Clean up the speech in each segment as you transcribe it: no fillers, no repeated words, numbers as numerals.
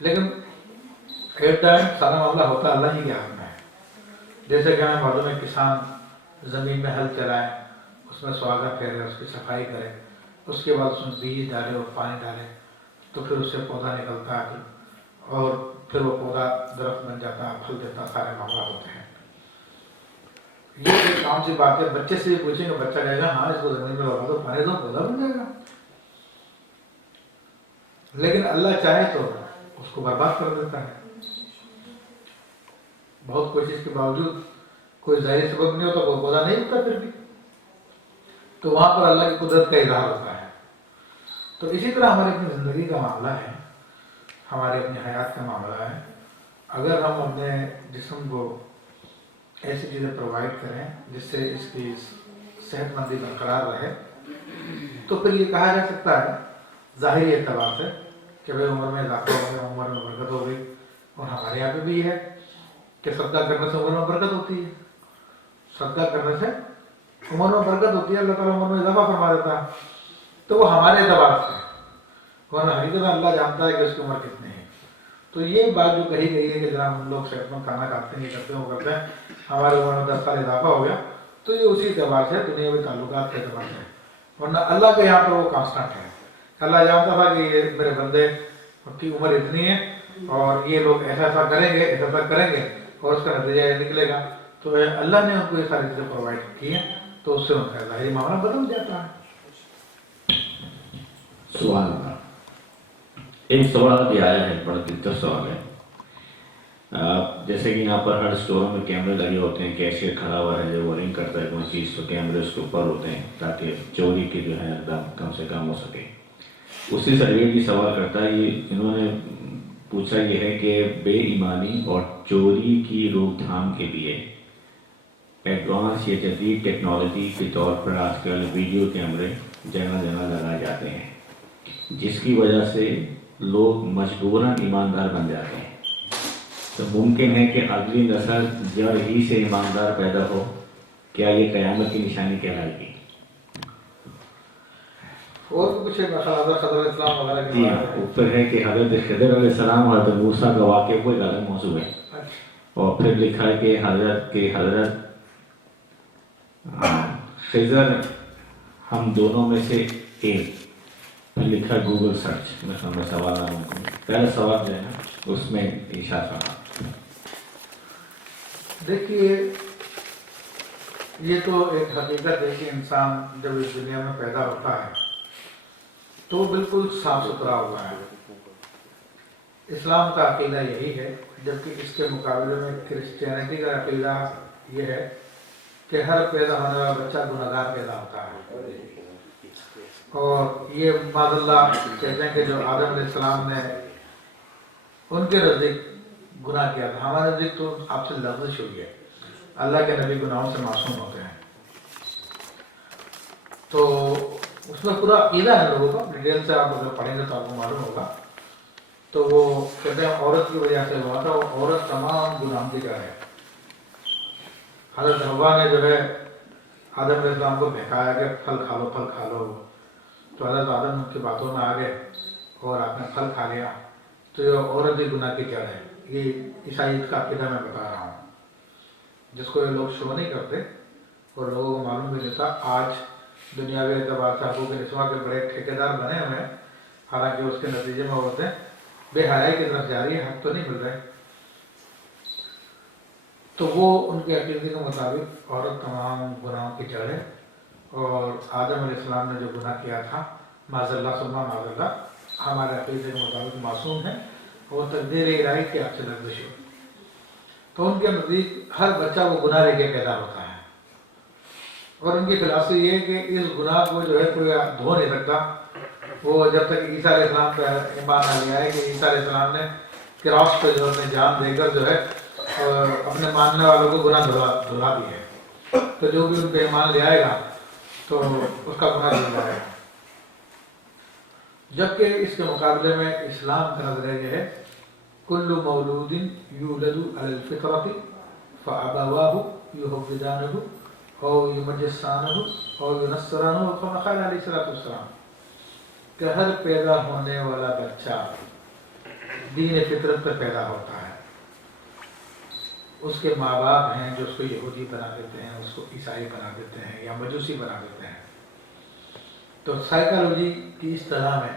لیکن at time سارا معاملہ ہوتا اللہ ہی کے ہاتھ میں ہے. جیسے کہ ہمیں معلوم ہے کسان زمین میں ہل چلائے, اس میں سواگا پھیرے, اس کی صفائی کرے, اس کے بعد اس میں بیج ڈالے اور پانی ڈالے, تو پھر اس سے پودا نکلتا ہے اور پھر وہ پودا درخت بن جاتا ہے, پھل دیتا, سارے معاملات ہوتے ہیں. یہ ایک کام سی بات ہے. بچے سے بھی پوچھیں گے, بچہ کہے گا ہاں اس کو زمین میں لگا دو, پانی دو, پودا بن جائے گا. لیکن اللہ چاہے تو اس کو برباد کر دیتا ہے. بہت کوشش کے باوجود کوئی ظاہری سبب نہیں ہوتا, کوئی پودا نہیں ہوتا پھر بھی, تو وہاں پر اللہ کی قدرت کا اظہار ہوتا ہے. تو اسی طرح ہماری اپنی زندگی کا معاملہ ہے, ہماری اپنی حیات کا معاملہ ہے. اگر ہم اپنے جسم کو ایسی چیزیں پرووائڈ کریں جس سے اس کی صحت مندی برقرار رہے, تو پھر یہ کہا جا سکتا ہے ظاہری اعتبار سے کہ بھائی عمر میں اضافہ ہو گیا, عمر میں برکت ہو گئی. اور ہمارے یہاں پہ بھی یہ ہے کہ صدقہ کرنے سے عمر میں برکت ہوتی ہے. صدقہ کرنے سے عمر میں برکت ہوتی ہے, اللہ تعالیٰ عمر میں اضافہ فرما دیتا ہے. تو وہ ہمارے اعتبار سے, ورنہ حقیقت اللہ جانتا ہے کہ اس کی عمر کتنی ہے. تو یہ بات جو کہی گئی ہے کہ جناب ہم لوگ صحت مند کھانا کھاتے نہیں کرتے, وہ کرتے ہیں, ہمارے عمر میں 10 سال اضافہ ہو گیا, تو یہ اسی اعتبار سے, دنیاوی تعلقات کے اعتبار سے. ورنہ اللہ کے یہاں پر وہ کانسٹنٹ ہے. اللہ جانتا تھا کہ یہ میرے بندے کی عمر اتنی ہے اور یہ لوگ ایسا ایسا کریں گے, ایسا ایسا کریں گے, اور اس کا نتیجہ یہ نکلے گا. تو اللہ نے ان کو یہ ساری چیزیں پرووائڈ کی ہیں, تو اس سے ان کا ظاہری معاملہ بدل جاتا ہے. سوال ایک سوال بھی آیا ہے, بڑا دلچسپ سوال ہے. جیسے کہ یہاں پر ہر اسٹوروں میں کیمرے لگے ہوتے ہیں, کیشیئر کھڑا ہوا ہے, جو وہ رنگ کرتا ہے کوئی چیز, تو کیمرے اس کے اوپر ہوتے ہیں تاکہ چوری کی جو ہے کم سے کم ہو سکے. اسی سروے کی سوال کرتا ہے, یہ انہوں نے پوچھا یہ ہے کہ بے ایمانی اور چوری کی روک تھام کے لیے ایڈوانس یا جدید ٹیکنالوجی کے طور پر آج کل ویڈیو کیمرے جگہ جگہ لگائے جاتے ہیں, جس کی وجہ سے لوگ مجبوراً ایماندار بن جاتے ہیں. تو ممکن ہے کہ اگلی نسل جڑ ہی سے ایماندار پیدا ہو. کیا یہ قیامت کی نشانی کہلائے گی؟ اور بھی کچھ خضر اسلام وغیرہ کی بات ہے. اوپر ہے کہ حضرت خضر علیہ السلام اور حضرت موسیٰ کا واقعہ کوئی الگ موضوع ہے. اور پھر لکھا ہے کہ حضرت خضر ہم دونوں میں سے ایک. پھر لکھا ہے گوگل سرچ میں ہمیں سوال پہلا سوال جو ہے نا اس میں اشارہ کرنا. دیکھیے یہ تو ایک حقیقت ہے کہ انسان جب اس دنیا میں پیدا ہوتا ہے تو بالکل صاف ستھرا ہوا ہے. اسلام کا عقیدہ یہی ہے, جبکہ اس کے مقابلے میں کرسچینٹی کا عقیدہ یہ ہے کہ ہر پیدا ہونے والا بچہ گناہگار پیدا ہوتا ہے. اور یہ معاذ اللہ کہتے ہیں کہ جو آدم علیہ السلام نے ان کے نزدیک گناہ کیا تھا, ہمارے نزدیک تو آپ سے لفظ ہوئی ہے. اللہ کے نبی گناہوں سے معصوم ہوتے ہیں. تو اس میں پورا عقیدہ ہے لوگوں کا, ڈیٹیل سے آپ اگر پڑھیں گے تو آپ کو معلوم ہوگا. تو وہ کہتے ہیں عورت کی وجہ سے ہوا تھا, وہ عورت تمام گناہوں کی جڑ ہے. حضرت حوا نے جو ہے آدم علیہ السلام کو بہکایا کہ پھل کھا لو, پھل کھا لو. تو حضرت آدم ان کی باتوں میں آ گئے اور آپ نے پھل کھا لیا. تو یہ عورت ہی گناہ کی جڑ ہے. یہ عیسائیت کا عقیدہ میں بتا رہا ہوں, جس کو یہ لوگ شو نہیں کرتے اور لوگوں کو معلوم بھی دیتا. آج دنیاوی اعتبار سے حقوق نسواں کے بڑے ٹھیکیدار بنے ہوئے ہیں, حالانکہ اس کے نتیجے میں ہوتے ہیں بے حیائی کی طرف جا رہی ہے, حق تو نہیں مل رہے. تو وہ ان کے عقیدے کے مطابق عورت تمام گناہوں کی جڑ ہے. اور آدم علیہ السلام نے جو گناہ کیا تھا معاذ اللہ ثم معاذ اللہ, ہمارے عقیدے کے مطابق معصوم ہے, وہ تقدیر الہی کی آپ سے لفظ ہو. تو ان کے نزدیک ہر بچہ وہ گناہ لے کے پیدا ہوتا ہے. اور ان کی فلسفی یہ ہے کہ اس گناہ کو جو ہے کوئی دھو نہیں سکتا. وہ جب تک عیسیٰ علیہ السلام کا ایمان آ گیا ہے کہ عیسیٰ علیہ السلام نے کراس پہ جو اپنے جان دے کر جو ہے اپنے ماننے والوں کو گناہ دھلا دی ہے. تو جو بھی ان پہ ایمان لے آئے گا تو اس کا گناہ دھل جائے گا. جبکہ اس کے مقابلے میں اسلام کا نظریہ یہ ہے کل مولود یولد علی الفطرۃ فابواہ یہودانہ او یمجسانہ او ینصرانہ کما قال علیہ الصلوۃ والسلام, کہ ہر پیدا ہونے والا بچہ دین فطرت پر پیدا ہوتا ہے، اس کے ماں باپ ہیں جو اس کو یہودی بنا دیتے ہیں، اس کو عیسائی بنا دیتے ہیں یا مجوسی بنا دیتے ہیں. تو سائیکالوجی کی اس طرح میں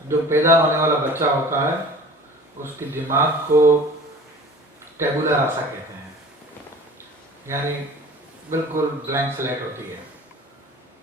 جو پیدا ہونے والا بچہ ہوتا ہے اس کی دماغ کو ٹیبولا راسا کہتے ہیں، یعنی بالکل بلینک سلیٹ ہوتی ہے،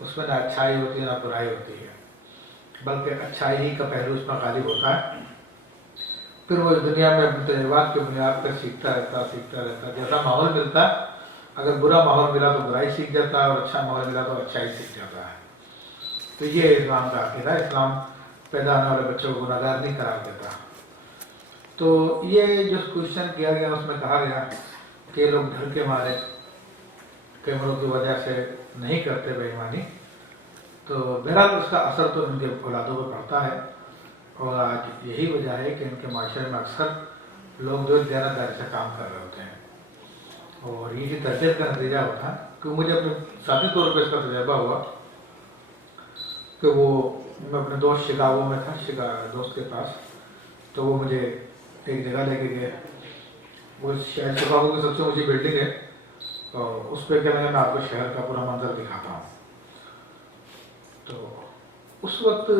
اس میں نہ اچھائی ہوتی ہے نہ برائی ہوتی ہے، بلکہ اچھائی ہی کا پہلو اس میں غالب ہوتا ہے. پھر وہ اس دنیا میں اپنے تجربات کی بنیاد پر سیکھتا رہتا جیسا ماحول ملتا ہے. اگر برا ماحول ملا تو برائی سیکھ جاتا ہے اور اچھا ماحول ملا تو اچھائی سیکھ جاتا ہے. تو یہ اسلام کا عقیدہ ہے. اسلام پیدا ہونے والے بچوں کو گناہگار نہیں قرار دیتا. تو یہ جو کوشچن کیا گیا اس میں کہا گیا کہ لوگ ڈر کے مارے کیمروں کی وجہ سے نہیں کرتے بے ایمانی. تو بہرحال اس کا اثر تو ان کے اولادوں پر پڑتا ہے، اور آج یہی وجہ ہے کہ ان کے معاشرے میں اکثر لوگ جو دیانتداری سے کام کر رہے ہوتے ہیں، اور یہ تربیت کا نتیجہ ہوتا ہے. کہ مجھے اپنے ذاتی طور پہ اس کا تجربہ ہوا کہ وہ میں اپنے دوست شکاگو میں تھا، دوست کے پاس. تو وہ مجھے ایک جگہ لے کے گئے، وہ شہر شکاگو کی سب سے اونچی بلڈنگ ہے، اور اس پہ کہنے میں آپ کو شہر کا پورا منظر دکھاتا ہوں. تو اس وقت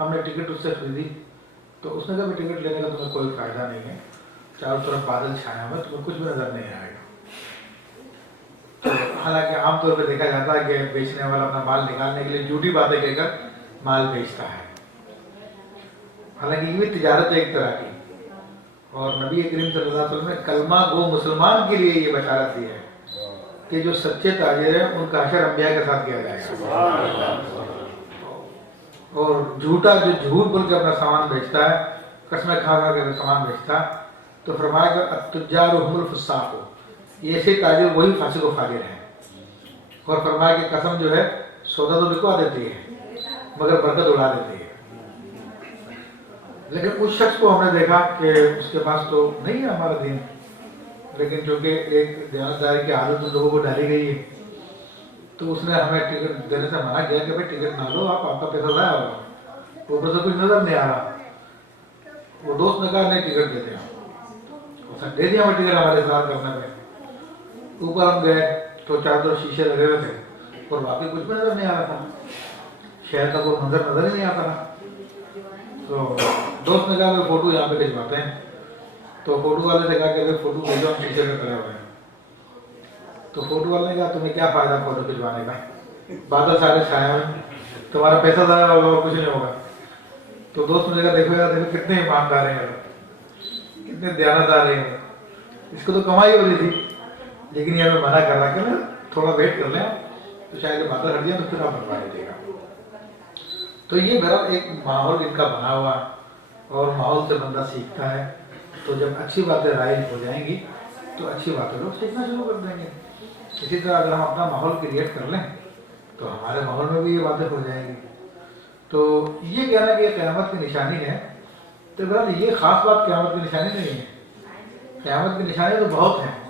ہم نے ٹکٹ اس سے خریدی. تو اس نے کہا کہ ٹکٹ لینے کا تمہیں کوئی فائدہ نہیں ہے، چاروں طرف بادل چھایا ہوا ہے، تمہیں کچھ بھی نظر نہیں آئے گا. حالانکہ عام طور پہ دیکھا جاتا ہے کہ بیچنے والا اپنا مال نکالنے کے لیے جھوٹی باتیں کہہ کر مال بیچتا ہے. حالانکہ یہ بھی تجارت ہے ایک طرح کی. اور نبی کریم صلی اللہ علیہ وسلم نے کلمہ گو مسلمان کے لیے یہ بشارت دی ہے کہ جو سچے تاجر ہیں ان کا حشر انبیاء کے ساتھ کیا جائے گا. اور جھوٹا جو جھوٹ بول کے اپنا سامان بیچتا ہے، قسمیں کھا کھا کے سامان بیچتا ہے، تو فرمایا کہ التجار هم الفساق، یہ ایسے تاجر وہی فاسق و فاجر ہیں. اور فرمایا کہ قسم جو ہے سودا تو بکوا دیتی ہے مگر برکت اڑا دیتی ہے. لیکن اس شخص کو ہم نے دیکھا کہ اس کے پاس تو نہیں ہے ہمارا دین، لیکن چونکہ ایک دیانتداری کی عادت ان لوگوں کو ڈالی گئی ہے، تو اس نے ہمیں ٹکٹ دینے سے منع کیا کہ بھائی ٹکٹ نہ لو، آپ کا پیسہ ضائع ہوگا. اوپر سے کچھ نظر نہیں آ رہا. وہ دوست نے کہا نہیں ٹکٹ دیتے ہیں. اس نے دے دیا ہمیں ٹکٹ ہمارے ساتھ کرنے پہ. اوپر ہم گئے تو چار دو شیشے لگے ہوئے تھے اور باقی کچھ بھی نظر نہیں آ رہا تھا. شہر کا کوئی منظر نظر ہی نہیں آتا تھا. تو دوست نے کہا کہ فوٹو یہاں پہ کھنچواتے ہیں. تو فوٹو والے سے کہا کہ فوٹو بھیجو، ہم شیشے پہ کھڑے ہوئے ہیں. تو فوٹو والے نے کہا تمہیں کیا فائدہ فوٹو کھنچوانے کا، بادل سارے چھائے ہوئے، تمہارا پیسہ ضائع ہوگا اور کچھ نہیں ہوگا. تو دوست نے کہا دیکھو یار دیکھو کتنے ایماندار ہیں، کتنے دیانتدار ہیں، اس کو تو کمائی ہو رہی تھی لیکن یہ ہمیں منع کر رہا کہ نا تھوڑا ویٹ کر لیں تو شاید یہ بادل ہٹ جائے تو پھر آپ بنوا دیجیے گا. تو یہ بہرحال ایک ماحول ان کا بنا ہوا، اور ماحول سے بندہ سیکھتا ہے. تو جب اچھی باتیں رائج ہو جائیں گی تو اچھی باتیں لوگ سیکھنا شروع کر دیں گے. اسی طرح اگر ہم اپنا ماحول کریٹ کر لیں تو ہمارے ماحول میں بھی یہ باتیں ہو جائیں گی. تو یہ کہنا کہ یہ قیامت کی نشانی ہے، تو بہرحال یہ خاص بات قیامت کی نشانی نہیں ہے. قیامت کی نشانی تو بہت ہیں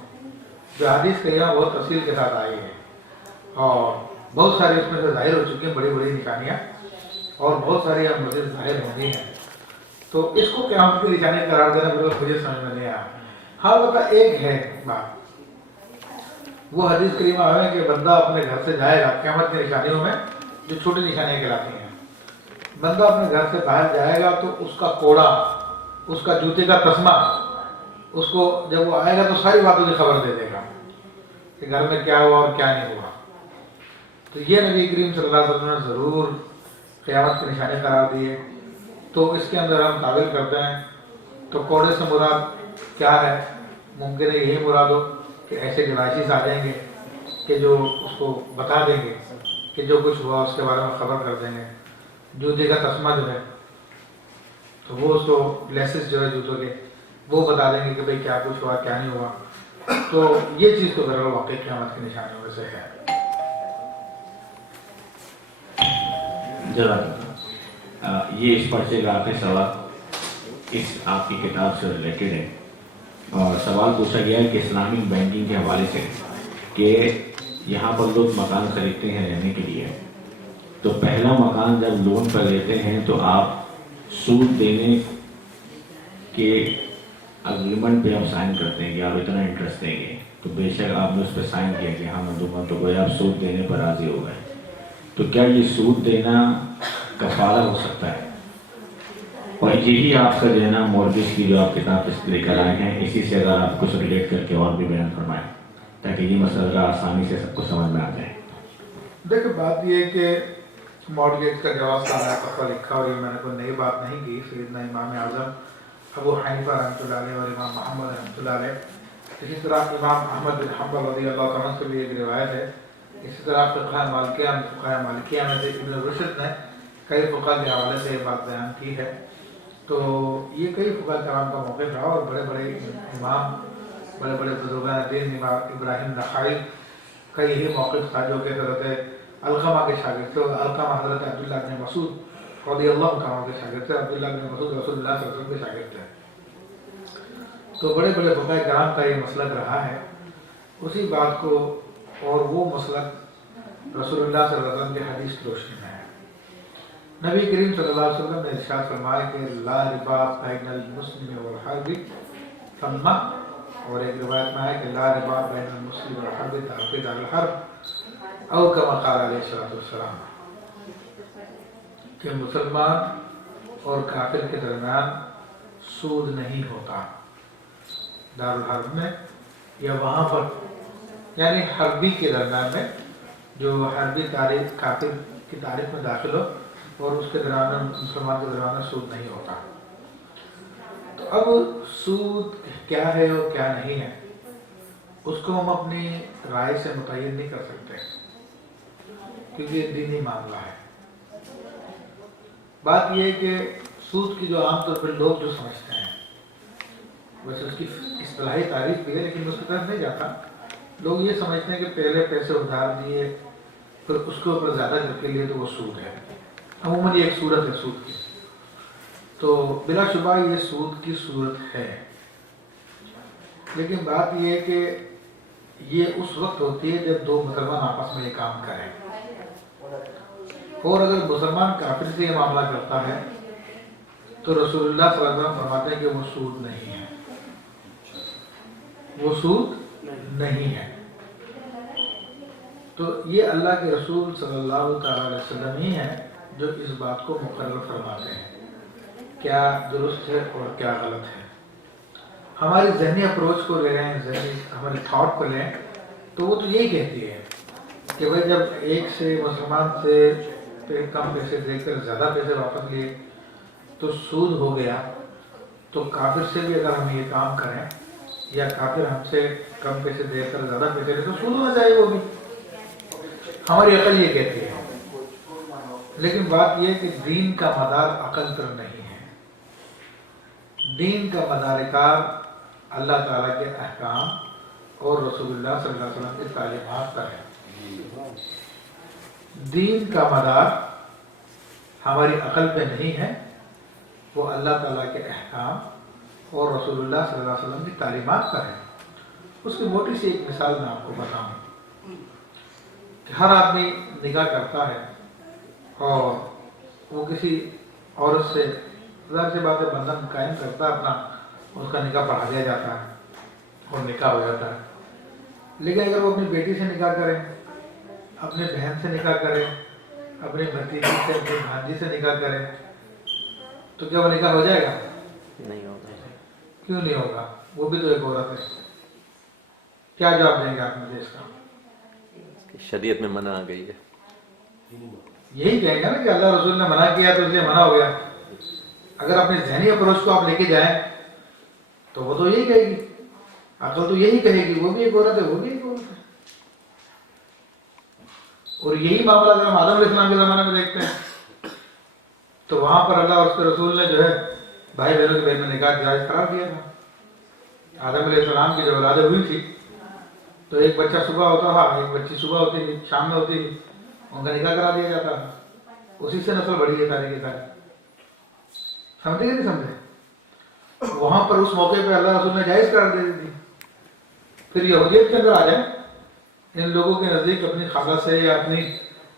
جو حدیث کریمہ بہت تفصیل کے ساتھ آئی ہے، اور بہت ساری اس میں سے ظاہر ہو چکی ہیں بڑی بڑی نشانیاں، اور بہت ساری اب مزید ظاہر ہونی ہیں. تو اس کو قیامت کی نشانی قرار دینا بالکل مجھے سمجھ میں نہیں آیا. ہاں البتہ ایک ہے بات، وہ حدیث کریمہ ہے کہ بندہ اپنے گھر سے جائے گا قیامت کی نشانیوں میں جو چھوٹی نشانیاں کہلاتی ہیں. بندہ اپنے گھر سے باہر جائے گا تو اس کا کوڑا، اس کا جوتے کا تسمہ، اس کو جب وہ آئے گا تو ساری باتوں کی خبر دے دے گا کہ گھر میں کیا ہوا اور کیا نہیں ہوا. تو یہ نبی کریم صلی اللہ علیہ وسلم نے ضرور قیامت کی نشانی قرار دی ہے. تو اس کے اندر ہم تعویل کرتے ہیں تو کوڑے سے مراد کیا ہے؟ ممکن ہے یہی مراد ہو کہ ایسے ڈیوائسز آ جائیں گے کہ جو اس کو بتا دیں گے کہ جو کچھ ہوا اس کے بارے میں خبر کر دیں گے. جوتے کا تسمہ جو ہے تو وہ اس کو گلیسز جو ہے جوتوں کے وہ بتا دیں گے کہ بھئی کیا کچھ ہوا کیا نہیں ہوا. تو یہ چیز تو بہرحال واقعی قیامت کی نشانیوں میں سے ہے. یہ اس پرچے کا آخری سوال اس آپ کی کتاب سے ریلیٹڈ ہے، اور سوال پوچھا گیا ہے کہ اسلامک بینکنگ کے حوالے سے کہ یہاں پر لوگ مکان خریدتے ہیں رہنے کے لیے، تو پہلا مکان جب لون پر لیتے ہیں تو آپ سود دینے کے اگریمنٹ پہ آپ سائن کرتے ہیں کہ آپ اتنا انٹرسٹ دیں گے، تو بے شک آپ نے اس پہ سائن کیا کہ ہاں میں دوں گا، تو کوئی آپ سود دینے پر راضی ہو گئے. تو کیا یہ سود دینا کفارہ ہو سکتا ہے؟ اور یہی آپ کا جو ہے نا مورگیج کی جو آپ کتاب لے کر آئے ہیں، اسی سے اگر آپ کچھ ریلیٹ کر کے اور بھی بیان فرمائیں تاکہ یہ مسئلہ آسانی سے سب کو سمجھ میں آ جائے. دیکھیں بات یہ ہے کہ مارگیج کا جواز کا پتہ لکھا، اور یہ میں نے کوئی نئی بات نہیں کی. سیدنا امام اعظم ابو حنیفہ رحمۃ اللہ علیہ اور امام محمد رحمۃ اللہ علیہ، اسی طرح امام احمد بن حنبل رضی اللہ عنہ سے بھی ایک روایت ہے. اسی طرح فقہ مالکیہ میں سے ابن رشد نے کئی فقہ کے حوالے سے یہ بات بیان کی ہے. تو یہ کئی فقہ کرام کا موقف رہا، اور بڑے بڑے امام، بڑے بڑے بزرگان دین، امام ابراہیم نخعی کا یہی موقف تھا، جو کہ حضرت علقمہ کے شاگرد تھے. اور علقمہ حضرت عبداللہ بن مسعود رضی اللہ تعالیٰ کے شاگرد تھے. عبداللہ بن مسعود رسول اللہ صلی اللہ علیہ وسلم کے شاگرد تھے. تو بڑے بڑے فقہ کرام کا یہ مسلک رہا ہے. اسی بات کو، اور وہ مسلک رسول اللہ صلی اللہ علیہ وسلم کی حدیث کی روشنی میں ہے. نبی کریم صلی اللہ علیہ وسلم نے ارشاد فرمایا کہ لا ربا بین المسلم والحرب ثم، اور ایک روایت میں ہے کہ لا ربا بین المسلم والحرب تحفظ الحرب او کما قال علیہ الصلوۃ والسلام، کہ مسلمان اور کافر کے درمیان سود نہیں ہوتا دارالحرب میں یا وہاں پر، یعنی حربی کے درمیان میں، جو حربی تاریخ کافر کی تاریخ میں داخل ہو اور اس کے درمیان مسلمان کے درمیان سود نہیں ہوتا. تو اب سود کیا ہے اور کیا نہیں ہے، اس کو ہم اپنی رائے سے متعین نہیں کر سکتے، کیونکہ یہ دینی معاملہ ہے. بات یہ ہے کہ سود کی جو عام طور پر لوگ جو سمجھتے ہیں، ویسے اس کی اصطلاحی تعریف بھی ہے لیکن اس کی طرف نہیں جاتا. لوگ یہ سمجھتے ہیں کہ پہلے پیسے ادھار دیے پھر اس کے اوپر زیادہ کر کے لیے تو وہ سود ہے. عموماً یہ ایک صورت ہے سود کی. تو بلا شبہ یہ سود کی صورت ہے، لیکن بات یہ ہے کہ یہ اس وقت ہوتی ہے جب دو مسلمان آپس میں یہ کام کریں. اور اگر مسلمان کافر سے یہ معاملہ کرتا ہے تو رسول اللہ صلی اللہ علیہ وسلم فرماتے ہیں کہ وہ سود نہیں ہے، وہ سود نہیں ہے. تو یہ اللہ کے رسول صلی اللہ تعالیٰ علیہ وسلم ہی ہیں جو اس بات کو مقرر فرماتے ہیں کیا درست ہے اور کیا غلط ہے. ہماری ذہنی اپروچ کو لے رہے ہیں، ذہنی ہمارے تھاٹ کو لیں تو وہ تو یہی کہتی ہے کہ بھائی جب ایک سے مسلمان سے کم پیسے دے کر زیادہ پیسے واپس لیے تو سود ہو گیا. تو کافر سے بھی اگر ہم یہ کام کریں یا کافر ہم سے کم پیسے دے کر زیادہ پیسے لے تو سود ہونا چاہیے. وہ بھی ہماری عقل یہ کہتی ہے، لیکن بات یہ ہے کہ دین کا مدار عقل پر نہیں ہے. دین کا مدار کار اللہ تعالیٰ کے احکام اور رسول اللہ صلی اللہ علیہ وسلم کی تعلیمات پر ہے. دین کا مدار ہماری عقل پہ نہیں ہے، وہ اللہ تعالیٰ کے احکام اور رسول اللہ صلی اللہ علیہ وسلم کی تعلیمات پر ہے. اس کی موٹی سی ایک مثال میں آپ کو بتاؤں کہ ہر آدمی نکاح کرتا ہے اور وہ کسی عورت سے ظاہر سی بات ہے بندھن قائم کرتا ہے اپنا، اس کا نکاح پڑھا دیا جاتا ہے اور نکاح ہو جاتا ہے. لیکن اگر وہ اپنی بیٹی سے نکاح کرے، اپنے بہن سے نکاح کرے، اپنی بھتیجی سے، اپنی بھانجی سے نکاح کرے تو کیا وہ نکاح ہو جائے گا؟ نہیں ہوتا. کیوں نہیں ہوگا؟ وہ بھی تو ایک عورت ہے. کیا جواب دیں گے آپ مجھے اس کا؟ شریعت میں منع آ گئی ہے. یہی کہیں گے نا کہ اللہ رسول نے منع کیا تو اس لیے منع ہو گیا. اگر اپنے ذہنی اپروچ کو آپ لے کے جائیں تو وہ تو یہی کہے گی، عقل تو یہی کہے گی وہ بھی ایک عورت ہے، وہ بھی ایک عورت ہے. اور یہی معاملہ اگر ہم آدم علیہ السلام کے زمانے میں دیکھتے ہیں تو وہاں پر اللہ اور اس کے رسول نے جو ہے بھائی بہنوں کے بین میں نکاح جائز قرار دیا تھا. آدم علیہ السلام کی جب ولادت ہوئی تھی تو ایک بچہ صبح ہوتا تھا، ایک بچی صبح ہوتی تھی، شام میں ہوتی تھی، ان کا نکاح کرا دیا جاتا تھا. اسی سے نسل بڑھی ہے ساری کی ساری. سمجھے کہ نہیں سمجھے؟ وہاں پر اس موقع پہ اللہ رسول نے جائز قرار دے دی تھی. پھر یہودیت کے اندر آ جائیں، ان لوگوں کے نزدیک اپنی خالہ سے یا اپنی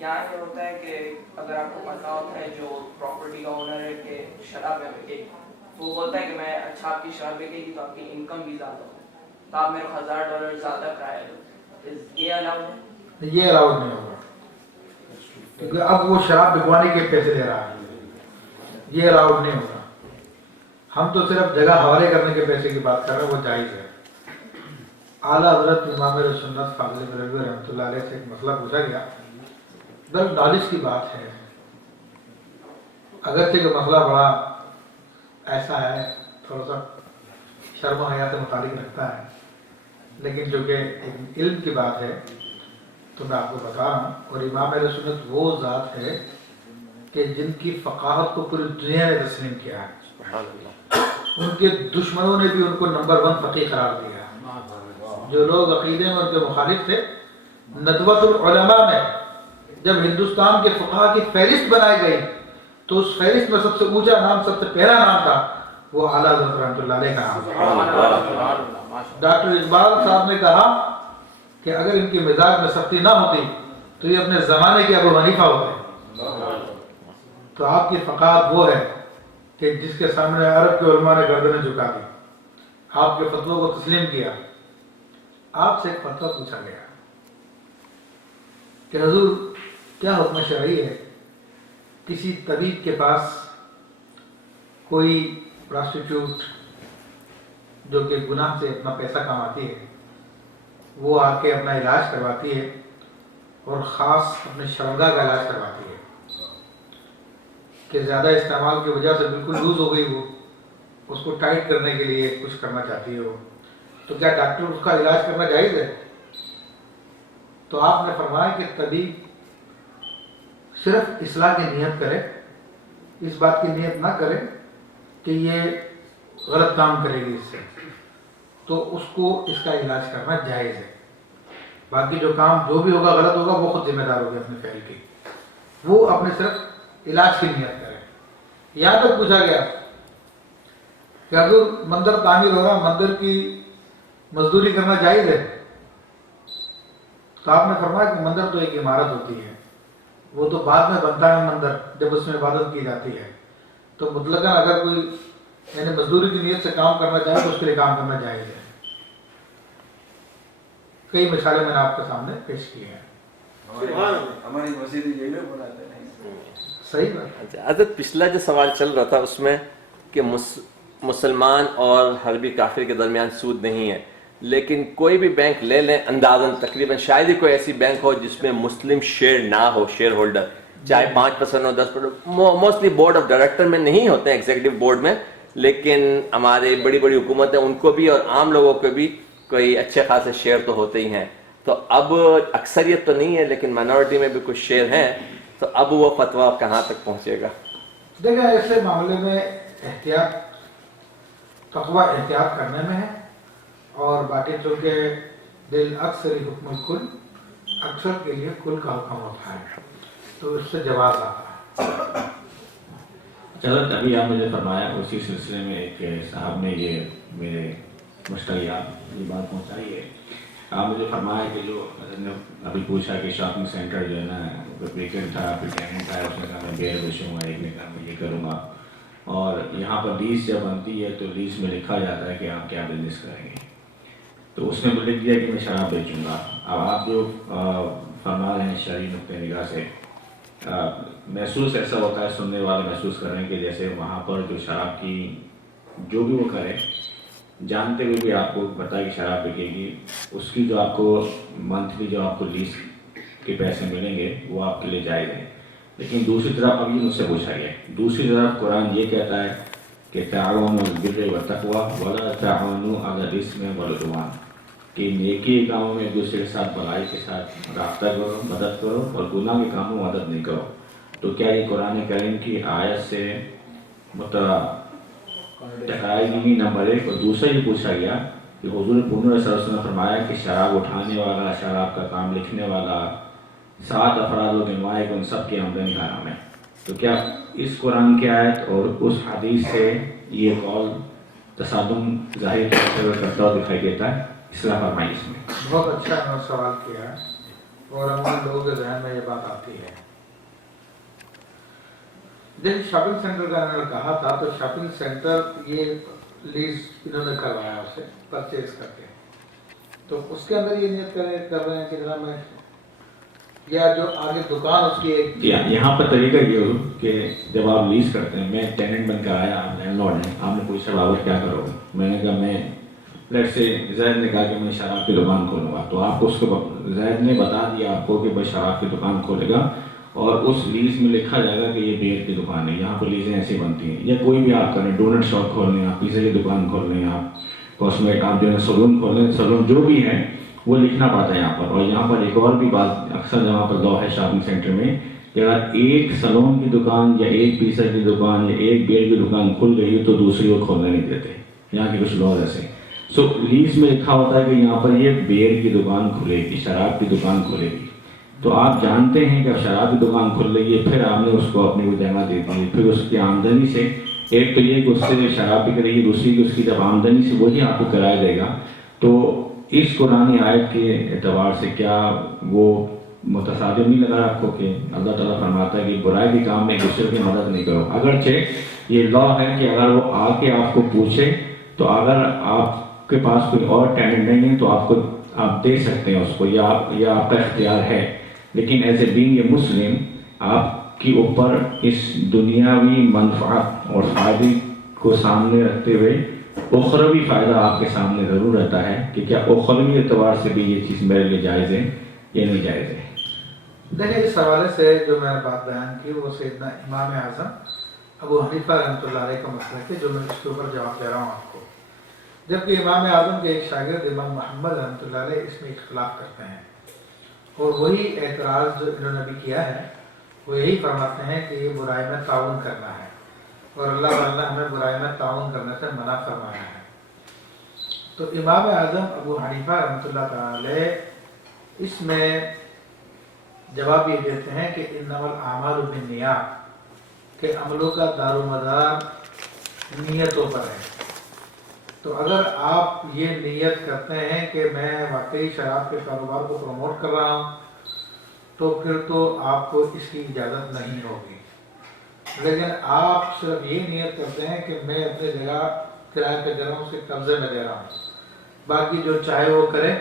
یہاں یہ ہوتا ہے کہ اگر آپ کو پتا ہوتا ہے جو پراپرٹی کا اونر ہے کہ شراب میں بکے گی، وہ بولتا ہے کہ میں اچھا آپ کی شراب بکے گی تو آپ کی انکم بھی زیادہ ہو، تو آپ میرے کو $1000 زیادہ کرایہ دو، یہ الاؤڈ ہے؟ یہ الاؤڈ نہیں ہوگا، کیونکہ اب وہ شراب بکوانے کے پیسے لے رہا ہے، یہ الاؤڈ نہیں ہوگا. ہم تو صرف جگہ حوالے کرنے کے پیسے کی بات کر رہے ہیں، وہ جائز ہے. اعلیٰ حضرت امام سنت فاضل بریلوی رحمۃ اللہ علیہ سے ایک مسئلہ پوچھا گیا، بل نالج کی بات ہے، اگرچہ کہ مسئلہ بڑا ایسا ہے تھوڑا سا شرم و حیا سے متعلق رکھتا ہے، لیکن چونکہ ایک علم کی بات ہے تو میں آپ کو بتا رہا ہوں. اور امام اہل سنت وہ ذات ہے کہ جن کی فقاہت کو پوری دنیا نے تسلیم کیا ہے، ان کے دشمنوں نے بھی ان کو نمبر 1 فقیہ قرار دیا. جو لوگ عقیدے میں ان کے مخالف تھے، ندوۃ العلماء میں جب ہندوستان کے فقہاء کی فہرست بنائی گئی تو اس فہرست میں سب سے اونچا نام، سب سے پہلا نام تھا وہ اعلیٰ حضرت رحمۃ اللہ علیہ کا نام. ڈاکٹر اقبال صاحب نے کہا کہ اگر ان کی مزاج میں سختی نہ ہوتی تو یہ اپنے زمانے کے ابو حنیفہ ہوتے. تو آپ کی فقاہت وہ ہے کہ جس کے سامنے عرب کے علماء نے گردنیں جھکا دی، آپ کے فتووں کو تسلیم کیا. آپ سے ایک فتویٰ پوچھا گیا کہ حضور کیا حکم شرعی ہے کسی طبیب کے پاس کوئی پراسٹیٹیوٹ جو کہ گناہ سے اپنا پیسہ کماتی ہے، وہ آ کے اپنا علاج کرواتی ہے اور خاص اپنے شرمگاہ کا علاج کرواتی ہے کہ زیادہ استعمال کی وجہ سے بالکل لوز ہو گئی، وہ اس کو ٹائٹ کرنے کے لیے کچھ کرنا چاہتی ہے وہ، تو کیا ڈاکٹر اس کا علاج کرنا جائز ہے؟ تو آپ نے فرمایا کہ طبیب صرف اصلاح کی نیت کرے، اس بات کی نیت نہ کرے کہ یہ غلط کام کرے گی اس سے، تو اس کو اس کا علاج کرنا جائز ہے. باقی جو کام جو بھی ہوگا غلط ہوگا وہ خود ذمہ دار ہوگا اپنے فعل کی، وہ اپنے صرف علاج کی نیت کرے. یہاں تک پوچھا گیا کہ حضور مندر تعمیر ہو رہا، مندر کی مزدوری کرنا جائز ہے؟ تو آپ نے فرمایا کہ مندر تو ایک عمارت ہوتی ہے، وہ تو بعد میں بنتا ہے مندر جب اس میں عبادت کی جاتی ہے، تو مطلقاً اگر کوئی یعنی مزدوری کی نیت سے کام کرنا چاہے تو اس کے لیے کام کرنا جائز ہے. کئی مثالیں میں نے آپ کے سامنے پیش کی ہیں. ہماری مسجد یہ لوگ بناتے ہیں. صحیح بات. حضرت پچھلا جو سوال چل رہا تھا اس میں کہ مسلمان اور حربی کافر کے درمیان سود نہیں ہے، لیکن کوئی بھی بینک لے لیں اندازاً تقریباً شاید ہی کوئی ایسی بینک ہو جس میں مسلم شیئر نہ ہو، شیئر ہولڈر چاہے 5% ہو 10%، موسٹلی بورڈ آف ڈائریکٹر میں نہیں ہوتے ہیں، ایگزیکٹو بورڈ میں، لیکن ہمارے بڑی بڑی حکومتیں ان کو بھی اور عام لوگوں کو بھی کوئی اچھے خاصے شیئر تو ہوتے ہی ہیں. تو اب اکثریت تو نہیں ہے لیکن مائنورٹی میں بھی کچھ شیئر ہیں، تو اب وہ فتویٰ کہاں تک پہنچے گا؟ دیکھیں ایسے معاملے میں احتیاط، تقویٰ احتیاط کرنے میں ہے، اور باقی چونکہ دل اکثر ہی حکم کل، اکثر کے لیے کل کا حکم ہوتا ہے تو اس سے جواز آتا ہے. چلو ابھی آپ نے جو فرمایا اسی سلسلے میں ایک صاحب نے یہ میرے مشتریات یہ بات پہنچائی ہے. آپ نے جو فرمایا کہ جو ابھی پوچھا کہ شاپنگ سینٹر جو ہے نا ویکینڈ تھا، پھر ٹائم تھا، اس نے کہا میں بیئر بیچوں گا، ایک نے کہا میں یہ کروں گا، اور یہاں پر لیز جب بنتی ہے تو لیز میں لکھا جاتا ہے کہ آپ کیا بزنس کریں گے، تو اس نے لکھ دیا کہ میں شراب بیچوں گا. اب آپ جو فرما رہے ہیں شرعی نقطۂ نگاہ سے محسوس ایسا ہوتا ہے، سننے والے محسوس کر رہے ہیں کہ جیسے وہاں پر جو شراب کی جو بھی وہ کرے جانتے ہوئے بھی آپ کو بتائے کہ شراب بکے گی، اس کی جو آپ کو منتھلی جو آپ کو لیز کے پیسے ملیں گے وہ آپ کے لیے جائز ہیں. لیکن دوسری طرف ابھی مجھ سے پوچھا گیا، دوسری طرف قرآن یہ کہتا ہے کہ تعاونوا علی البر والتقوی ولا تعاونوا علی الاثم والعدوان، کہ نیکی کے کاموں میں ایک دوسرے کے ساتھ بھلائی کے ساتھ رابطہ کرو، مدد کرو، اور گناہ کے کاموں میں مدد نہیں کرو. تو کیا یہ قرآن کریم کی آیت سے ٹکرائی نہیں؟ نمبر ایک. اور دوسرا یہ پوچھا گیا کہ حضور پاک صلی اللہ علیہ وسلم نے فرمایا کہ شراب اٹھانے والا، شراب کا کام لکھنے والا 7 افراد و گنوائے کہ ان سب کی آمدنی حرام ہے. تو کیا اس قرآن کی آیت اور اس حدیث سے یہ قول تصادم ظاہر کرتا ہوا دکھائی دیتا ہے؟ اصلاح فرمائی اس میں. بہت اچھا انہوں نے سوال کیا ہے. اور عموماً لوگوں کے ذہن میں یہ بات آتی ہے. جب شاپنگ سینٹر کا انہوں نے کہا تھا تو شاپنگ سینٹر یہ لیز انہوں نے کروایا اسے پرچیز کر کے, تو اس کے اندر یہ نیت کر رہے ہیں کہ جناب میں یا جو آگے دکان اس کی ایک یہاں پر طریقہ یہ ہو کہ جب آپ لیز کرتے ہیں, میں ٹیننٹ بن کر آیا, آپ لینڈ لارڈ ہیں, آپ نے پوچھا بابر کیا کرو گے, میں نے کہا میں لیٹ سے زید نے کہا کہ میں شراب کی دکان کھولوں گا, تو آپ کو اس کو زید نے بتا دیا آپ کو کہ بھائی شراب کی دکان کھولے گا اور اس لیز میں لکھا جائے گا کہ یہ بیئر کی دکان ہے, یہاں پر لیزیں ایسی بنتی ہیں, یا کوئی بھی آپ کریں, ڈونٹ شاپ کھول لیں آپ, پیزے کی دکان کھول لیں آپ, کاسمیٹ آپ جو ہے سلون کھول لیں, سلون جو بھی ہے وہ لکھنا پڑتا ہے یہاں پر. اور یہاں پر ایک اور بھی بات اکثر جہاں پر لا ہے شاپنگ سینٹر میں کہ اگر ایک سلون کی دکان یا ایک پیزا کی دکان یا ایک بیئر کی دکان کھل گئی ہے تو دوسری کو کھولنے نہیں دیتے, یہاں کے کچھ لا ایسے. سو لیز میں لکھا ہوتا ہے کہ یہاں پر یہ بیئر کی دکان کھلے گی, شراب کی دکان کھلے گی, تو آپ جانتے ہیں کہ اب شراب کی دکان کھل رہی ہے, پھر آپ نے اس کو اپنی وہ جگہ دے دی, پھر اس کی آمدنی سے ایک تو یہ کہ اس سے شراب بھی کرے گی, دوسری کہ اس کی جب آمدنی سے وہی آپ کو کرایہ دے گا. تو اس قرآن آیت کے اعتبار سے کیا وہ متصادم نہیں لگا آپ کو کہ اللہ تعالیٰ فرماتا ہے کہ برائی کے کام میں ایک دوسرے کی مدد نہیں کرو, اگرچہ یہ لا ہے کہ اگر وہ آ کے آپ کو پوچھے تو اگر آپ کے پاس کوئی اور ٹیننٹ نہیں ہے تو آپ دے سکتے ہیں اس کو, یا آپ کا اختیار ہے, لیکن ایز اے بینگ اے مسلم آپ کے اوپر اس دنیاوی منفعت اور فائدے کو سامنے رکھتے ہوئے اخروی فائدہ آپ کے سامنے ضرور رہتا ہے کہ کیا اخروی اعتبار سے بھی یہ چیز میرے لیے جائز ہے یا نہیں جائز ہے. دیکھیں اس حوالے سے جو میں نے بات بیان کی وہ سیدنا امام اعظم ابو حنیفہ رحمۃ اللہ علیہ کا مسئلہ ہے جو میں اس کے اوپر جواب دے رہا ہوں آپ کو, جبکہ امام اعظم کے ایک شاگرد امام محمد رحمۃ اللہ علیہ اس میں اختلاف کرتے ہیں, اور وہی اعتراض جو انہوں نے بھی کیا ہے وہ یہی فرماتے ہیں کہ یہ برائی میں تعاون کرنا ہے, اور اللہ تعالیٰ ہمیں برائی میں تعاون کرنے سے منع فرمایا ہے. تو امام اعظم ابو حنیفہ رحمۃ اللہ تعالی اس میں جواب یہ دیتے ہیں کہ انما الاعمال بالنیات, کہ عملوں کا دار و مدار نیتوں پر ہے. تو اگر آپ یہ نیت کرتے ہیں کہ میں واقعی شراب کے کاروبار کو پروموٹ کر رہا ہوں تو پھر تو آپ کو اس کی اجازت نہیں ہوگی, لیکن آپ صرف یہ نیت کرتے ہیں کہ میں اپنی جگہ کرایہ پہ دے رہا ہوں, اسے قبضے میں دے رہا ہوں, باقی جو چاہے وہ کرے,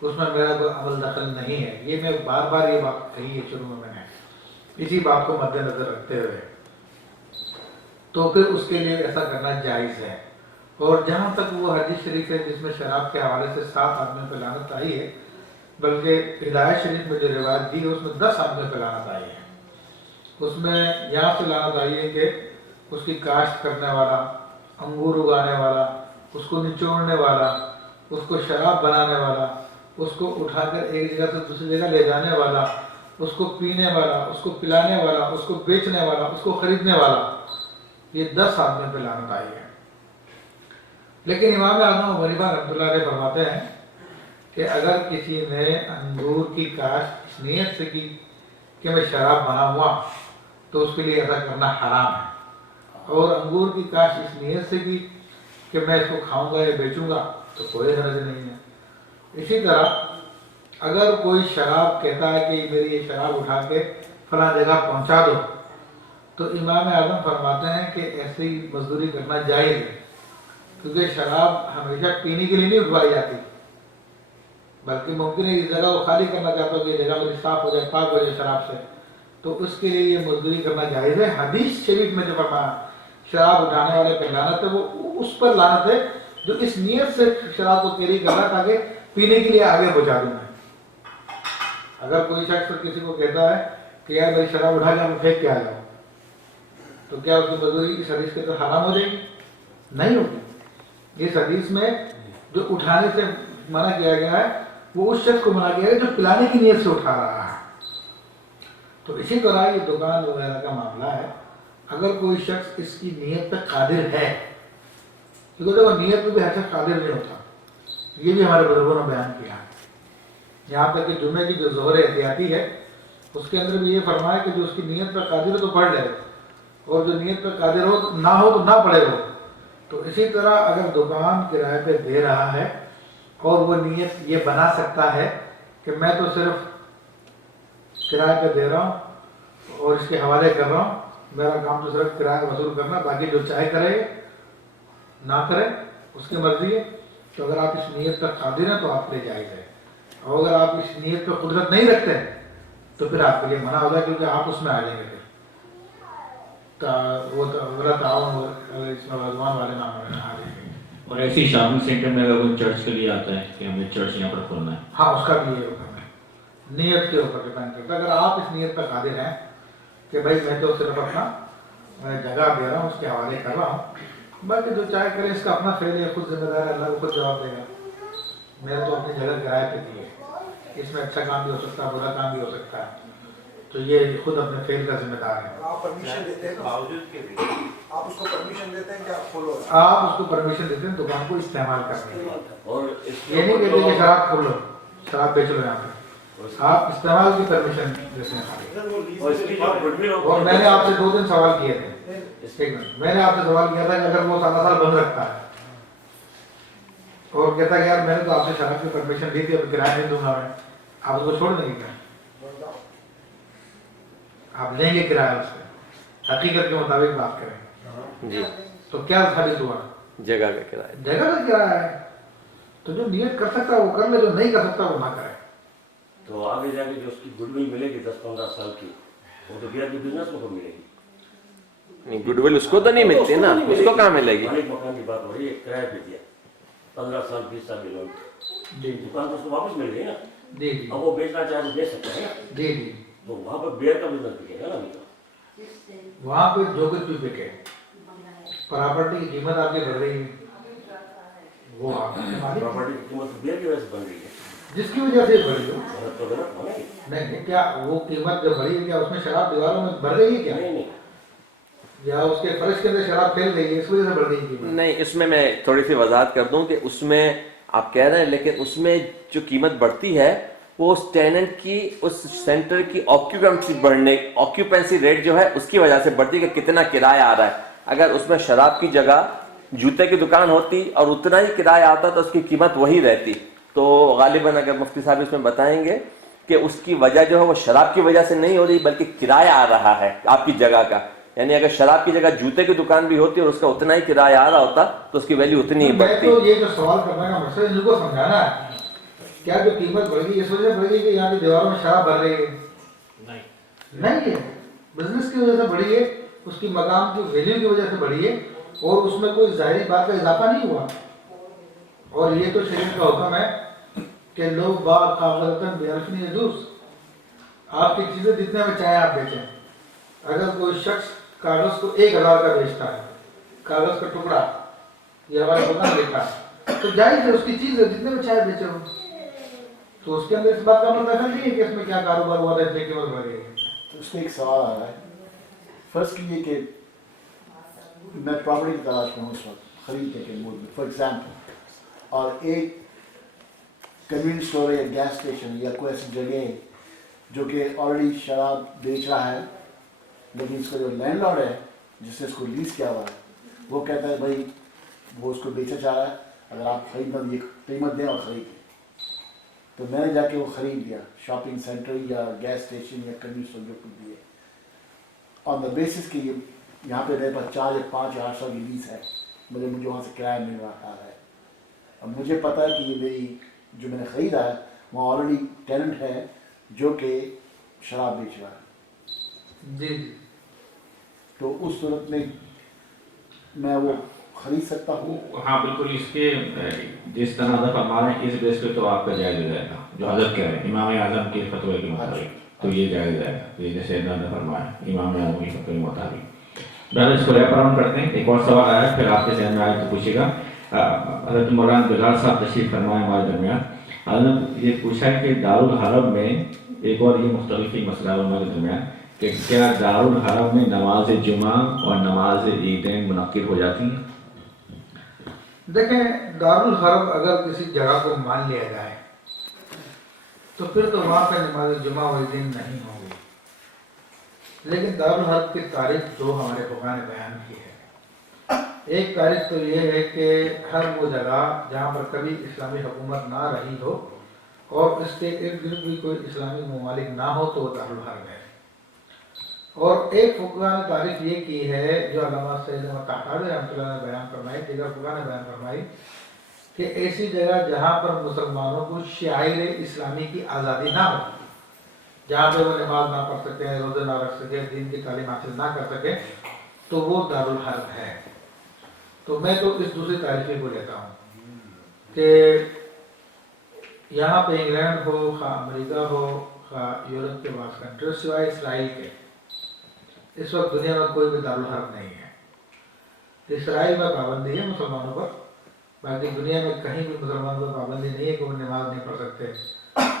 اس میں میرا کوئی عمل دخل نہیں ہے. یہ میں بار بار یہ بات کہی ہے شروع میں نے, اسی بات کو مد نظر رکھتے ہوئے تو پھر اس کے لیے ایسا کرنا جائز ہے. اور جہاں تک وہ حدیث شریف ہے جس میں شراب کے حوالے سے 7 آدمیوں پہ لعنت آئی ہے, بلکہ ہدایت شریف میں جو روایت دی ہے اس میں 10 آدمیوں پہ لعنت آئی ہے. اس میں یہاں سے لعنت آئی ہے کہ اس کی کاشت کرنے والا, انگور اگانے والا, اس کو نچوڑنے والا, اس کو شراب بنانے والا, اس کو اٹھا کر ایک جگہ سے دوسری جگہ لے جانے والا, اس کو پینے والا, اس کو پلانے والا, اس کو بیچنے والا, اس کو خریدنے والا, یہ 10 آدمیوں پہ لعنت آئی ہے. لیکن امام اعظم ابو حنیفہ رحمۃ اللہ علیہ فرماتے ہیں کہ اگر کسی نے انگور کی کاشت اس نیت سے کی کہ میں شراب بنا ہوا تو اس کے لیے ایسا کرنا حرام ہے, اور انگور کی کاشت اس نیت سے کی کہ میں اس کو کھاؤں گا یا بیچوں گا تو کوئی حرج نہیں ہے. اسی طرح اگر کوئی شراب کہتا ہے کہ میری یہ شراب اٹھا کے فلاں جگہ پہنچا دو تو امام اعظم فرماتے ہیں کہ ایسی مزدوری کرنا جائز ہے, کیونکہ شراب ہمیشہ پینے کے لیے نہیں اٹھوائی جاتی, بلکہ ممکن ہے اس جگہ وہ خالی کرنا چاہتا ہو کہ یہ جگہ میری صاف ہو جائے, پاک ہو جائے شراب سے, تو اس کے لیے یہ مزدوری کرنا جائز ہے. حدیث شریف میں جو فرمایا شراب اٹھانے والے پہ لعنت ہے, وہ اس پر لعنت ہے جو اس نیت سے شراب کو کیری کر رہا تاکہ پینے کے لیے آگے پہنچا دوں میں. اگر کوئی شخص کسی کو کہتا ہے کہ یار میری شراب اٹھا کے آپ پھینک کے آ جاؤ, تو کیا اس کی مزدوری اس حدیث کے تو حرام ہو جائے گی؟ نہیں ہوگی. اس حدیث میں جو اٹھانے سے منع کیا گیا ہے وہ اس شخص کو منع کیا گیا جو پلانے کی نیت سے اٹھا رہا ہے. تو اسی طرح یہ دکان وغیرہ کا معاملہ ہے, اگر کوئی شخص اس کی نیت پہ قادر ہے, کیونکہ دیکھو نیت پہ بھی ہر شخص قادر نہیں ہوتا, یہ بھی ہمارے بزرگوں نے بیان کیا ہے. یہاں تک کہ جمعے کی جو ظہر احتیاطی ہے اس کے اندر بھی یہ فرمایا کہ جو اس کی نیت پہ قادر ہے تو پڑھ لے, اور جو نیت پہ قادر ہو نہ ہو تو نہ پڑھے ہو. تو اسی طرح اگر دکان کرائے پہ دے رہا ہے اور وہ نیت یہ بنا سکتا ہے کہ میں تو صرف کرایہ پہ دے رہا ہوں اور اس کے حوالے کر رہا ہوں. میرا کام تو صرف کرایہ وصول کرنا، باقی جو چاہے کرے نہ کرے اس کی مرضی ہے. تو اگر آپ اس نیت پر قادر ہیں تو آپ کے لیے جائز ہے، اور اگر آپ اس نیت پہ قدرت نہیں رکھتے تو پھر آپ کے لیے منع ہوگا، کیونکہ آپ اس میں آ جائیں گے. پھر وہ تعاون اس میں رضوان والے نام میں آ جائیں گے. اور ایسی شاپنگ سینٹر میں اگر کوئی چرچ کے لیے آتا ہے کہ ہمیں چرچ یہاں پر کھولنا ہے، ہاں اس کا بھی یہ حکم ہے، نیت کے اوپر ڈپینڈ کرتا ہے. اگر آپ اس نیت پر قادر ہیں کہ بھائی میں تو صرف اپنا جگہ دے رہا ہوں، اس کے حوالے کر رہا ہوں، باقی جو چاہے کرے اس کا اپنا فیل ہے، خود ذمہ دار ہے، اللہ کو خود جواب دے گا. میں نے تو اپنی جگہ کرایہ پہ دی ہے، اس میں اچھا کام بھی ہو سکتا ہے، برا کام بھی ہو سکتا ہے، تو یہ خود اپنے فیل کا ذمہ دار ہے. آپ پرمیشن دیتے ہیں نا، آپ اس کو پرمیشن دیتے ہیں کہ آپ کھولو؟ آپ اس کو پرمیشن دیتے ہیں دکان کو استعمال کرنے کی. اور یہ نہیں کہتے کہ شراب کھولو، شراب بیچ لو یہاں پہ، آپ استعمال کی پرمیشن دیتے ہیں. اور میں نے آپ سے 2 دن سوال کیے تھے، ایک منٹ، میں نے آپ سے سوال کیا تھا کہ اگر وہ سالہ سال بند رکھتا ہے اور کہتا ہے کہ یار میں نے تو آپ سے شراب کی پرمیشن دی تھی، اب کرایہ نہیں دوں گا میں، آپ اس کو چھوڑ دیں گے کیا؟ آپ لیں گے کرایہ اس سے؟ حقیقت کے مطابق بات کریں جی تو کیا ثابت ہوا؟ جگہ کا کرایہ. جگہ کا کرایہ ہے. تو جو نیت کر سکتا ہے وہ کر لے، جو نہیں کر سکتا وہ نہ کرے. تو آگے جا کے جو اس کی گڈ ول ملے گی 10-15 سال کی، وہ تو گیا کہ بزنس کو ملے گی. نہیں، گڈ ول اس کو تو نہیں ملتی نا، اس کو کہاں ملے گی؟ مالک مکان کی بات ہو رہی ہے، کرایہ پہ دیا 15 سال 20 سال کے لون، جی دکان تو اس کو واپس مل گئی نا. جی جی اب وہ بیچنا چاہے تو بیچ سکتا ہے نا. جی جی. تو وہاں پر بیئر کا بزنس بکے گا نا. وہاں پہ جو کچھ بھی بکے، پراپرٹی کی قیمت آپ کی بڑھ رہی ہے، وہ آپ پراپرٹی کی قیمت بیئر کی وجہ سے بن رہی ہے. جس کی وجہ سے بڑھی ہو. غلط تو غلط ہونا ہی. نہیں، کیا وہ قیمت جو بڑھی ہے کیا اس میں شراب دیواروں میں بڑھ رہی ہے کیا؟ نہیں نہیں، یا اس کے فرش کے اندر شراب پھیل رہی ہے اس وجہ سے بڑھ رہی ہے قیمت؟ نہیں، اس میں تھوڑی سی وضاحت کر دوں کہ اس میں آپ کہہ رہے ہیں، لیکن اس میں جو قیمت بڑھتی ہے وہ اس ٹیننٹ کی، اس سینٹر کی آکیوپینسی ریٹ جو ہے اس کی وجہ سے بڑھتی ہے کہ کتنا کرایہ آ رہا ہے. اگر اس میں شراب کی جگہ جوتے کی دکان ہوتی اور اتنا ہی کرایہ آتا تو اس کی قیمت وہی رہتی. تو غالباً اگر مفتی صاحب اس میں بتائیں گے کہ اس کی وجہ جو ہے وہ شراب کی وجہ سے نہیں ہو رہی بلکہ کرایہ آ رہا ہے آپ کی جگہ کا. یعنی اگر شراب کی جگہ جوتے کی دکان بھی ہوتی اور اس کا اتنا ہی کرایہ آ رہا ہوتا تو اس کی ویلیو اتنی ہی بڑھتی. میں تو یہ جو سوال کرنے کا مقصد ان کو سمجھانا ہے، کیا جو قیمت بڑھ گئی اس وجہ سے بڑھ گئی کہ یہاں کی دیواروں میں شراب بڑھ رہی ہے؟ نہیں ہے، بزنس کی وجہ سے بڑھی ہے، اس کی مقام کی ویلیو کی وجہ سے بڑھی ہے، اور اس میں کوئی ظاہری بات کا اضافہ نہیں ہوا. اور یہ تو شریعت کا حکم ہے کہ لوگ باغ قابلتاً بیعرفنی یجوز، آپ کی چیزیں جتنے میں چاہے آپ بیچیں. اگر کوئی شخص کاغذ کو 1000 کا بیچتا ہے، کاغذ کا ٹکڑا، یہ ہمارے دکان لکھا ہے، تو جائز ہے، اس کی چیز ہے، جتنے میں چاہے بیچے ہو. تو اس کے اندر اس بات کا مطلب نہیں ہے کہ اس میں کیا کاروبار ہوا تھا اتنے قیمت بڑھ گئی ہے. تو اس میں ایک سوال آ رہا ہے. فرسٹ یہ کہ میں پراپرٹی کی تلاش کروں اس وقت خریدنے کے موڈ میں، فار ایگزامپل، اور ایک کنوینس اسٹور یا گیس اسٹیشن یا کوئی ایسی جگہ جو کہ آلریڈی شراب بیچ رہا ہے، لیکن اس کا جو لینڈ لارڈ ہے جس نے اس کو لیز کیا ہوا ہے وہ کہتا ہے بھائی وہ اس کو بیچنا چاہ رہا ہے، اگر آپ خریدنا یہ قیمت دیں اور خرید لیں. تو میں نے جا کے وہ خرید لیا، شاپنگ سینٹر یا گیس اسٹیشن یا کنوینس اسٹور جو کچھ بھی ہے، آن دا بیسس کہ یہاں پہ میرے پاس 4 یا 5 یا 8 سال کی لیز ہے، مجھے وہاں سے کرایہ مل رہا ہے. اب مجھے پتا ہے کہ یہ میری جو میں نے خریدا ہے وہ آلریڈی ٹیننٹ ہے جو کہ شراب بیچ رہا ہے. جی جی. تو اس صورت میں میں وہ خرید سکتا ہوں؟ ہاں بالکل، اس کے جس طرح حضرت فرما رہے ہیں اس بیس پہ تو آپ کا جائز ہو جائے گا جو حضرت کہہ رہے ہیں امام اعظم کے فتوے کے مطابق، تو یہ جائز جائے گا. یہ جیسے نے فرمایا امام اعظم کے فتوے کے مطابق. برادر اس کو ریپ اراؤنڈ کرتے ہیں. ایک اور سوال آیا پھر آپ کے ذہن میں آئے تو پوچھے گا. حضرت مولانا بلال صاحب تشریف فرمائے ہمارے درمیان. حضرت یہ پوچھا ہے کہ دارالحرم میں ایک اور یہ مختلف ہی مسئلہ ہے ہمارے درمیان کہ کیا دارالحرم میں نماز جمعہ اور نماز عیدین منعقد ہو جاتی ہیں؟ دیکھیں، دارالحرم اگر کسی جگہ کو مان لیا جائے تو پھر تو وہاں پہ نماز جمعہ و عیدین نہیں ہوں گی. لیکن دارالحرم کی تاریخ جو ہمارے فقہاء نے بیان کی ہے، ایک تاریخ تو یہ ہے کہ ہر وہ جگہ جہاں پر کبھی اسلامی حکومت نہ رہی ہو اور اس کے ارد گرد بھی کوئی اسلامی ممالک نہ ہو تو وہ دارالحرب ہے. اور ایک فقہ نے تعریف یہ کی ہے جو علامہ سید احمد طحطاوی رحمۃ اللہ نے بیان فرمائی، دیگر فقہ نے بیان فرمائی، کہ ایسی جگہ جہاں پر مسلمانوں کو شعائر اسلامی کی آزادی نہ ہو، جہاں پہ وہ نماز نہ پڑھ سکے، روزے نہ رکھ سکے، دین کی تعلیم حاصل نہ کر سکے، تو وہ دارالحرب ہے. تو میں تو اس دوسری تعریف کو لیتا ہوں کہ یہاں پہ انگلینڈ ہو، خواہ امریکہ ہو، خواہ یورپ کے بعض کنٹری سوائے اسرائیل کے، اس وقت دنیا میں کوئی بھی دارالحرب نہیں ہے. اسرائیل میں پابندی ہے مسلمانوں پر، باقی دنیا میں کہیں بھی مسلمانوں پر پابندی نہیں ہے کہ وہ نماز نہیں پڑھ سکتے،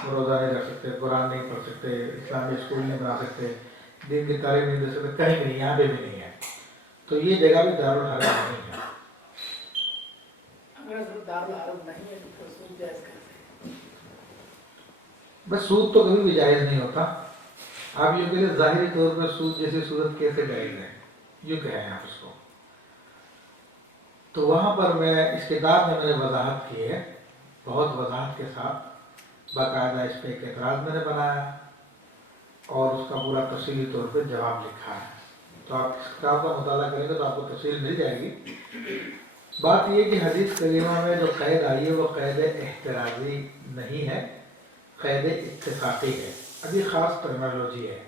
روزہ نہیں رکھ سکتے، قرآن نہیں پڑھ سکتے، اسلامی اسکول نہیں بنا سکتے، دین کی تعلیم نہیں دے سکتے، کہیں بھی نہیں، یہاں پہ بھی نہیں ہے. تو یہ جگہ بھی دارالحرب نہیں ہے. بس سود تو کبھی بھی جائز نہیں ہوتا. آپ یہ کہتے ظاہری طور پر سود جیسی صورت کیسے جائز ہے، یہ کہیں آپ اس کو. تو وہاں پر میں اس کتاب میں نے وضاحت کی ہے، بہت وضاحت کے ساتھ، باقاعدہ اس پہ ایک اعتراض میں نے بنایا اور اس کا پورا تفصیلی طور پہ جواب لکھا ہے. تو آپ اس کتاب کا مطالعہ کریں گے تو آپ کو تفصیل مل جائے گی. بات یہ کہ حدیث کریمہ میں جو قید آئی ہے وہ قید احترازی نہیں ہے، قید اتفاقی ہے. ابھی خاص ٹرمینالوجی ہے،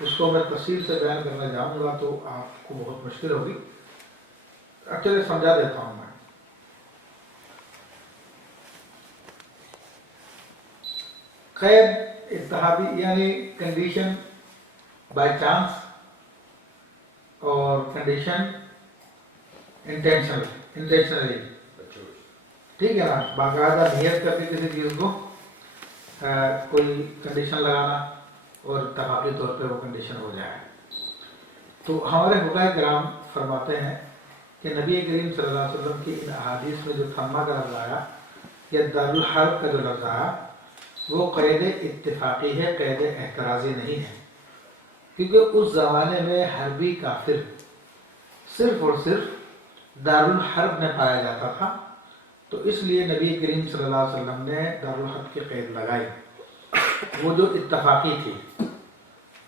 اس کو میں تفصیل سے بیان کرنا جاؤں گا تو آپ کو بہت مشکل ہوگی. چلے سمجھا دیتا ہوں میں. قید اتحادی یعنی کنڈیشن بائی چانس اور کنڈیشن انٹینشنلی، ٹھیک ہے نا، باقاعدہ نیت کر کے کسی چیز کو کوئی کنڈیشن لگانا اور اتفاقی طور پہ وہ کنڈیشن ہو جائے. تو ہمارے فقہاء کرام فرماتے ہیں کہ نبی کریم صلی اللہ علیہ وسلم کی ان احادیث میں جو تھما کا لفظ آیا یا دارالحرب کا جو لفظ آیا وہ قید اتفاقی ہے، قید احترازی نہیں ہے. کیونکہ اس زمانے میں حربی کافر صرف اور صرف دارالحرب میں پایا جاتا تھا، تو اس لیے نبی کریم صلی اللہ علیہ وسلم نے دارالحرب کی قید لگائی، وہ جو اتفاقی تھی.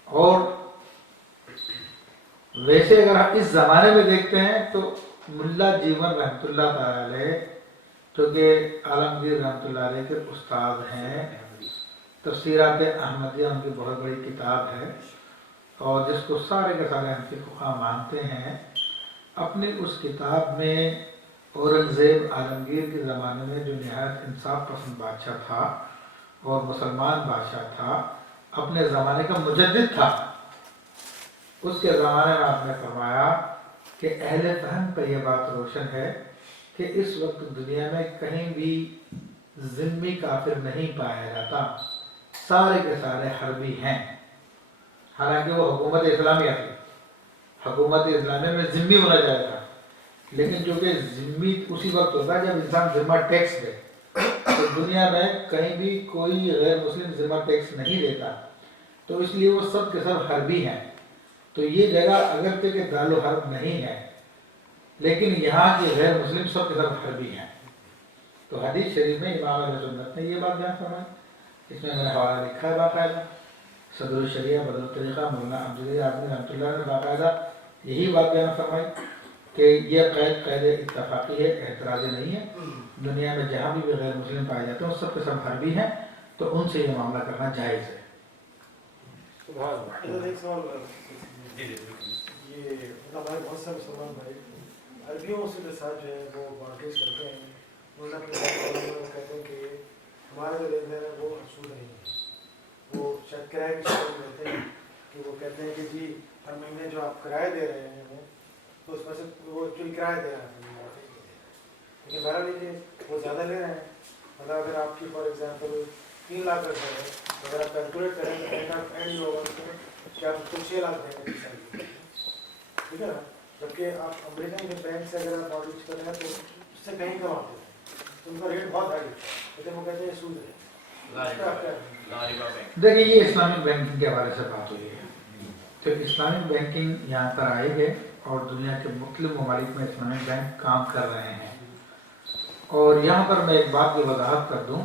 اور ویسے اگر ہم اس زمانے میں دیکھتے ہیں تو ملا جیون رحمۃ اللہ تعالی علیہ، جو کہ عالمگیر رحمۃ اللہ علیہ کے استاد ہیں، تفسیرات احمدیہ ان کی بہت بڑی کتاب ہے اور جس کو سارے کے سارے ہم کے فقہا مانتے ہیں. اپنی اس کتاب میں اورنگزیب عالمگیر کے زمانے میں جو نہایت انصاف پسند بادشاہ تھا اور مسلمان بادشاہ تھا، اپنے زمانے کا مجدد تھا، اس کے زمانے میں آپ نے فرمایا کہ اہل فہم پہ یہ بات روشن ہے کہ اس وقت دنیا میں کہیں بھی ذمی کافر نہیں پایا جاتا، سارے کے سارے حربی ہیں. حالانکہ وہ حکومت اسلامیہ تھی، حکومت اسلامیہ میں ذمی ہونا جائے گا، لیکن جو کہ ذمی اسی وقت ہوتا ہے جب انسان ذمہ ٹیکس دے. تو دنیا میں کہیں بھی کوئی غیر مسلم ذمہ ٹیکس نہیں دیتا، تو اس لیے وہ سب کے سب حربی ہیں. تو یہ جگہ اگرچہ کہ دارالحرب نہیں ہے لیکن یہاں کے غیر مسلم سب کے سب حربی ہیں. تو حدیث شریف میں امام اہل سنت نے یہ بات بیان فرمائی، اس میں نے حوالہ لکھا ہے باقاعدہ. صدر الشریعہ بدر الطریقہ مولانا امجد اعظمی رحمۃ اللہ نے باقاعدہ یہی بات بیان فرمائی کہ یہ قید اتفاقی ہے، احترازی نہیں ہے. دنیا میں جہاں بھی غیر مسلم پائے جاتے ہیں وہ سب کے سب حربی ہیں، تو ان سے یہ معاملہ کرنا جائز ہے. یہ ہمارے بہت سے مسلمان بھائی عربیوں سے کے ساتھ جو ہے وہ بارگیز کرتے ہیں. انہوں نے اپنے کہتے ہیں کہ ہمارا جو لین دین ہے وہ سود نہیں ہے. وہ شاید کرائے کی شکل میں دیتے ہیں کہ وہ کہتے ہیں کہ جی ہر مہینے جو آپ کرایہ دے رہے ہیں ہمیں تو اس میں سے وہ ایکچولی کرایہ دے رہے ہیں، لیکن بہرحال یہ کہ وہ زیادہ لے رہے ہیں. مطلب اگر آپ کی فار ایگزامپل 3 لاکھ روپے ہے، اگر آپ کیلکولیٹ کریں تو اینڈ آف اینڈ ہوگا اس میں کہ آپ کو 6 لاکھ دیں گے، ٹھیک ہے نا. جبکہ آپ امریکن کے بینک سے اگر آپ مارگیج کر رہے ہیں تو اس سے کہیں کم آتے ہیں، تو ان کا ریٹ بہت ہائی ہے، لیکن وہ کہتے ہیں سود ہے. دیکھیے یہ اسلامک بینکنگ کے حوالے سے بات ہوئی ہے کہ اسلامک بینکنگ یہاں پر آئی ہے اور دنیا کے مختلف ممالک میں اسلامک بینک کام کر رہے ہیں. اور یہاں پر میں ایک بات کی وضاحت کر دوں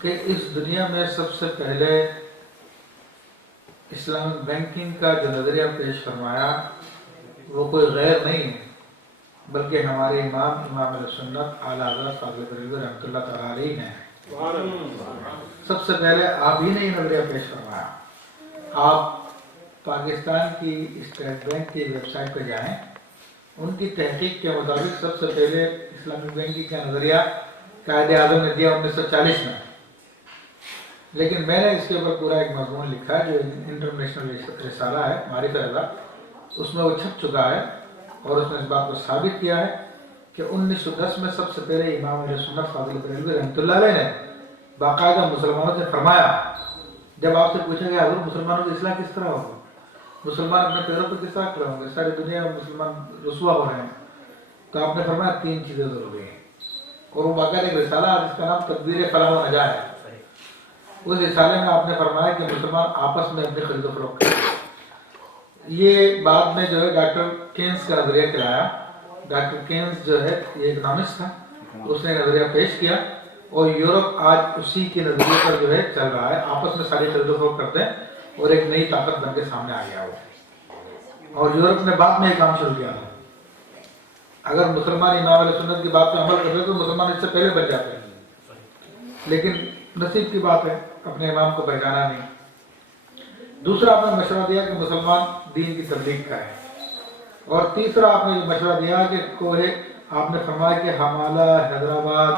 کہ اس دنیا میں سب سے پہلے اسلامک بینکنگ کا جو نظریہ پیش فرمایا وہ کوئی غیر نہیں ہے، بلکہ ہمارے امام اہل سنت اعلیٰ حضرت فاضل بریلوی رحمۃ اللہ تعالیٰ علیہ نے سب سے پہلے آپ ہی نے یہ نظریہ پیش فرمایا۔ آپ پاکستان کی اسٹیٹ بینک کی ویب سائٹ پہ جائیں، ان کی تحقیق کے مطابق سب سے پہلے اسلامک بینکنگ کا نظریہ قائد اعظم نے دیا 1940 میں، لیکن میں نے اس کے اوپر پورا ایک مضمون لکھا ہے جو انٹرنیشنل رسالہ ہے معرفت رضا، اس میں وہ چھپ چکا ہے اور اس نے اس بات کو ثابت کیا ہے کہ 1910 میں سب سے پہلے امام اہل سنت فاضل بریلوی رحمۃ اللہ علیہ نے باقاعدہ مسلمانوں سے فرمایا، جب آپ سے پوچھا گیا حضور مسلمانوں کی اصلاح کس طرح ہوگی، مسلمان اپنے پیروں پر کس طرح کھڑے ہوں گے، ساری دنیا میں مسلمان رسوا ہو رہے ہیں، تو آپ نے فرمایا 3 چیزیں ضروری ہیں، اور وہ باقاعدہ ایک رسالہ ہے جس کا نام تدبیر فلاح و نجاح ہے۔ اس رسالے میں آپ نے فرمایا کہ مسلمان آپس میں اپنی خرید و فروخت کریں۔ یہ بعد میں جو ہے ڈاکٹر کینز کا نظریہ کرایا۔ ڈاکٹر کینز جو ہے یہ اکنامسٹ تھا، اس نے نظریہ پیش کیا اور یورپ آج اسی کے نظریے پر جو ہے چل رہا ہے، آپس میں ساری خرید و فروخت کرتے ہیں اور ایک نئی طاقت بن کے سامنے آ گیا وہ، اور یورپ نے بعد میں یہ کام شروع کیا تھا۔ اگر مسلمان امام علیہ سنت کی بات پہ عمل کرتے تو مسلمان اس سے پہلے بن جاتے ہیں، لیکن نصیب کی بات ہے اپنے امام کو پہچانا نہیں۔ دوسرا آپ نے مشورہ دیا کہ مسلمان دین کی تبلیغ کریں، اور تیسرا آپ نے مشورہ دیا کہ کوئی آپ نے فرمایا کہ ہمالہ حیدرآباد